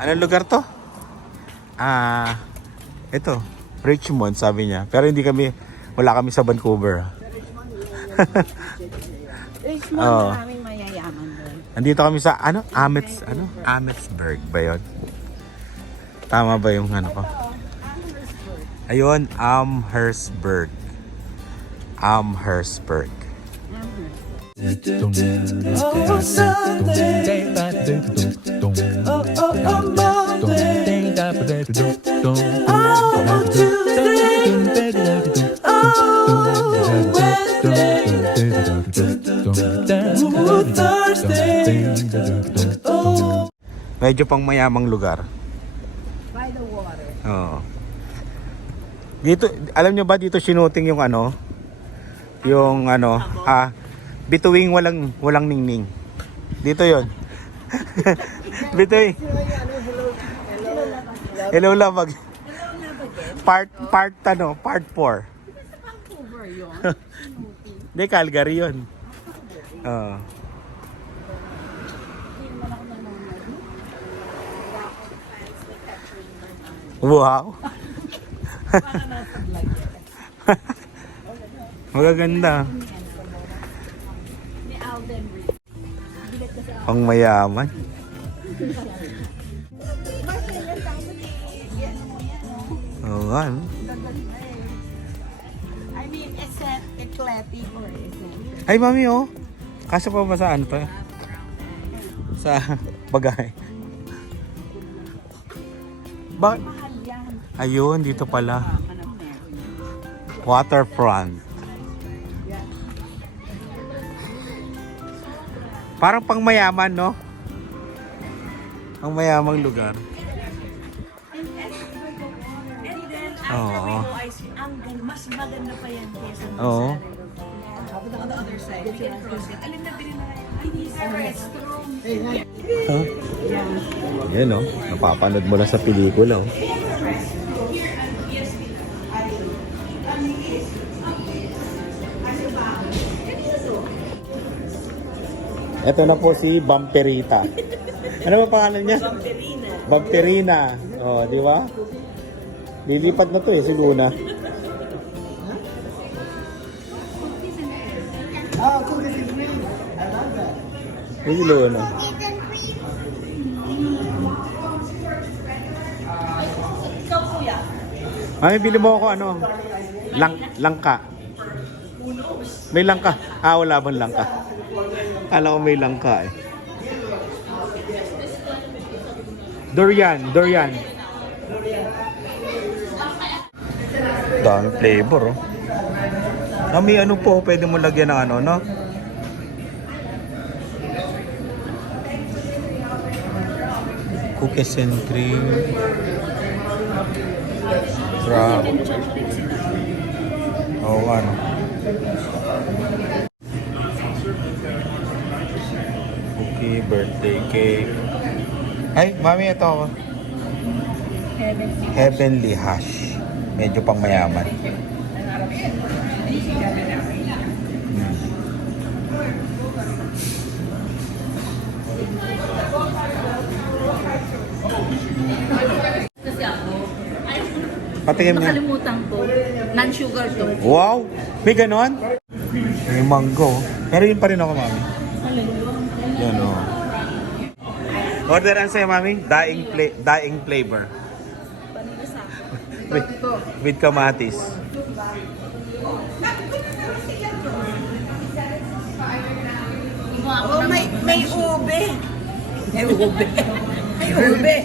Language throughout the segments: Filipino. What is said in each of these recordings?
Anong lugar to? Ito. Richmond, sabi niya. Pero wala kami sa Vancouver. Richmond, Oo. maraming mayayaman doon. Nandito kami sa, Amherstburg ba yun? Tama ba yung ano ko? Ayun, Amherstburg. Amherstburg. Medyo pang mayamang lugar. By the water. Oo. Dito, alam nyo ba dito sinuting yung bituing walang ningning. Dito 'yon. Bituing. Hello Labag. Part 4. Sa Vancouver yun. Hindi, Calgary 'yon. Oo. Wow. Magaganda. Ni Alden Reed. Pang mayaman. Oo nga, no? I mean, eclectic or eclectic. Ay, mami, oh. Kasya pa ba sa ano to? Sa bagay. Bakit? Mahal yan. Ayun, dito pala. Waterfront. Parang pang mayaman, no? Ang mayamang lugar. Oo. Mas maganda pa yan kesa Oo. on the other side. We can cross it. Alin na bilhin na restroom. Huh? Yan, oh. Napapanood mo lang sa pelikula, oh. Ito na po si Bamperita. Ano ba pangalan niya? Bamperina. Oh, di ba? Lilipat na to si Luna. Si Luna. Ikaw kuya. Mami, bili mo ako langka. May langka. Wala bang langka? Kala ko may langka eh. Durian. Dami flavor, oh. May ano po, pwede mo lagyan ng no? Cookies and cream. Crab. Oo, ano. Cookie, birthday cake. Ay, mami, ito ako. Heavenly hash. Medyo pang mayaman. Kasi ako, Patingin niya. nakalimutan ko, non-sugar to. Wow! May ganon? May mango. Pero yun pa rin ako, mami. Yan, o. Orderan sa'yo, mami. Daing flavor. With kamatis. Oh, may ube. May ube. May ube.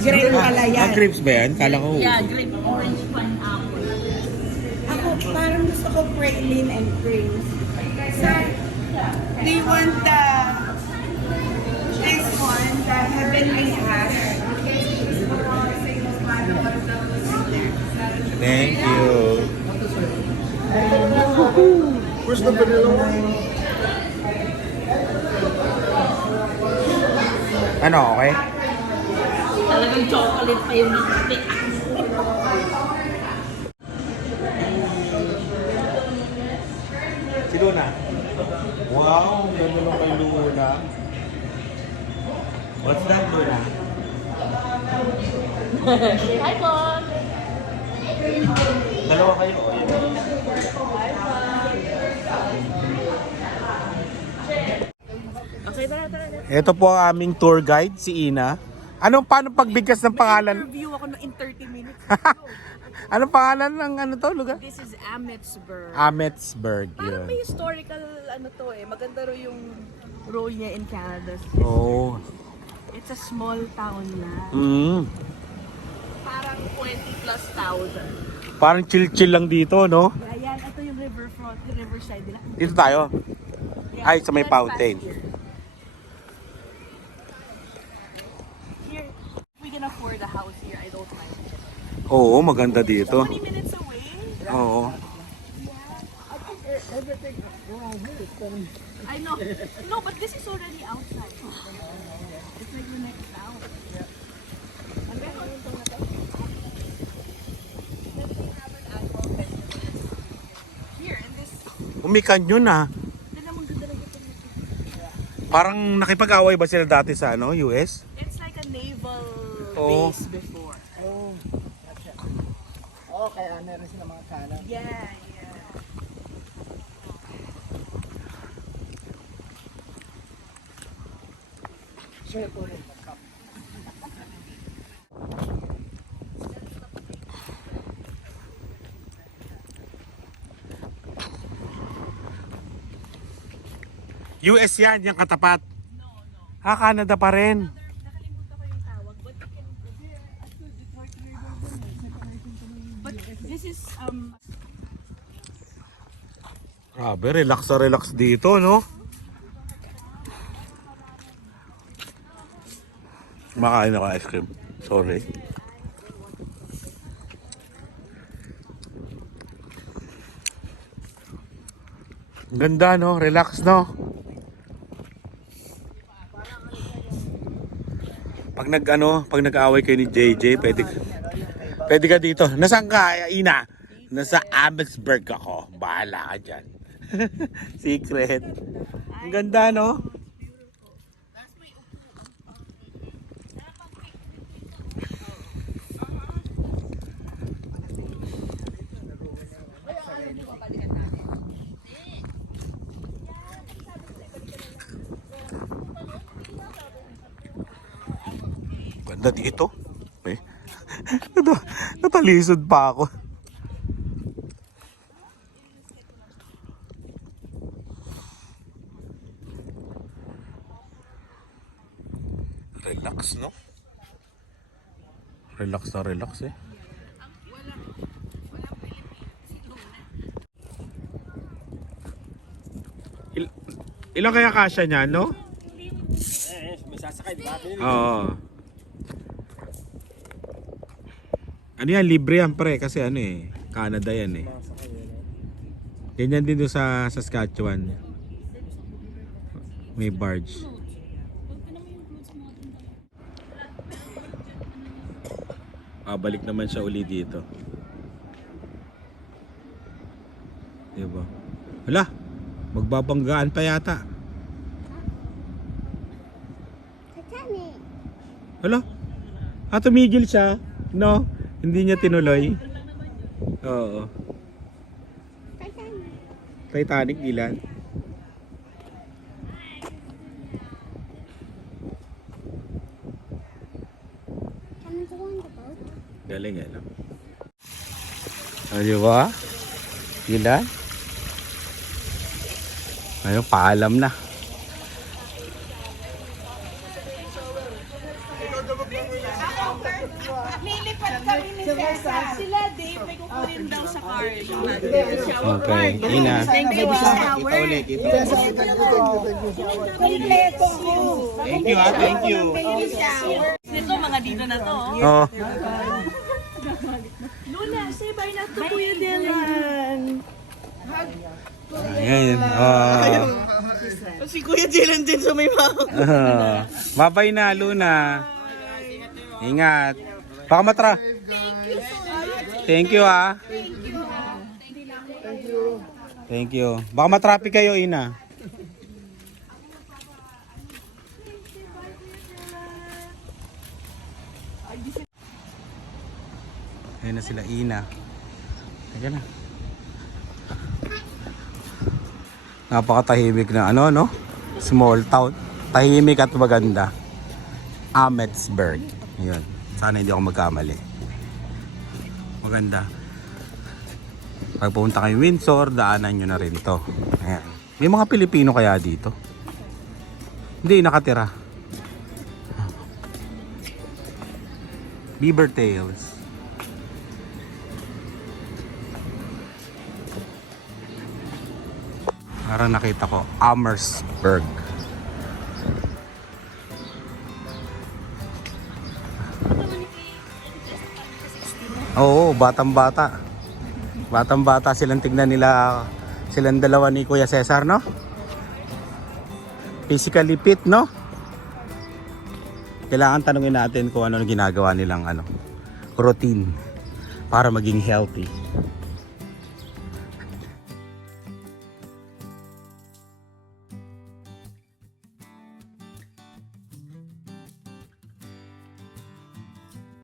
Grape pala yan. Grapes ba yan? Kala ko. Yeah, grape, orange, pineapple. Ako, parang gusto ko praline and cream. Sir, do you want this one, the heavenly hash? Thank you. Where's the vanilla one? Ano, okay? Talagang chocolate pa yung lipstick. Si Luna. Wow, ganda nung kay Luna. What's that, Luna? Hi po! Dalawa kayo. Okay, tara. Ito po ang aming tour guide, si Ina. Paano pagbigkas ng pangalan? Interview ako in 30 minutes. Anong pangalan ng lugar? This is Amitsburg. Amitsburg, Parang yun. may historical maganda rin yung role niya in Canada. Oh. It's a small town na. Parang 20 plus thousand. Parang chill-chill lang dito, no? Ayan, ito yung riverfront, yung riverside nila. Dito tayo. Yeah, Ay, sa may let's fountain. pass Here, if we can afford a house here, I don't mind. Oo, maganda dito. 20 minutes away. Oo. I know. No, but this is already outside. It's like the next town. And then, here, in this, Umikanyon na. tignan mo, ganda lang ito. Parang nakipag-away ba sila dati sa US? It's like a naval Oh. base before. Oh, kaya meron sila mga kanan. Yeah. Siya po rin. US yan, yung katapat. Canada pa rin. Nakalimutan ko yung tawag, but you can... But this is, Grabe, relax na relax dito, no? Makain ako ice cream. Sorry. Ganda, no? Relax, no? Pag nag-away kayo ni JJ, pwede ka dito. Nasaan ka, Ina? Nasa Amitsburg ako. Bahala ka dyan. Secret. Ang ganda, no? Ganda dito. Eh. Natalisod pa ako. Relax, no? Relax na relax eh. Ilang kaya kasya niya, no? May sasakay, bakit? Oo. Ano yan, libre yan pre, kasi Canada yan eh. Ganyan din doon sa Saskatchewan. May barge. Balik naman siya uli dito. Diba? Hala, magbabanggaan pa yata. Hala, tumigil siya. No, hindi niya tinuloy. Oo. Titanic, Dylan. Galing no? Di ba? Dylan? Ayun, paalam na. lilipat kami ni Tessa. Sila, Dave, may kukunin daw sa car. Okay, Ina. Thank you, Kita ulit, kita ulit. Kompleto ako. Thank you, thank you. Nito, mga dito na to. Oh. Luna, say bye na to Kuya Dylan. Ayan. Si Kuya Dylan din sa may mouth. Mabay na, Luna. Ingat. Baka matra. Thank you, Thank you. Baka matraffic kayo, Ina. Ayun na sila Ina. Ayan na. Napakatahimik na ano, no? Small town. Tahimik at maganda. Amherstburg. Yun. Sana hindi ako magkamali. Maganda. Pag pumunta kayo Windsor, daanan nyo na rin to. Ayan. May mga Pilipino kaya dito? Hindi, nakatira. Beaver Tails. Parang nakita ko, Amherstburg. Oo, batang-bata. Batang-bata silang tignan nila, silang dalawa ni Kuya Cesar, no? Physically fit, no? Kailangan tanungin natin kung ano ginagawa nilang routine para maging healthy.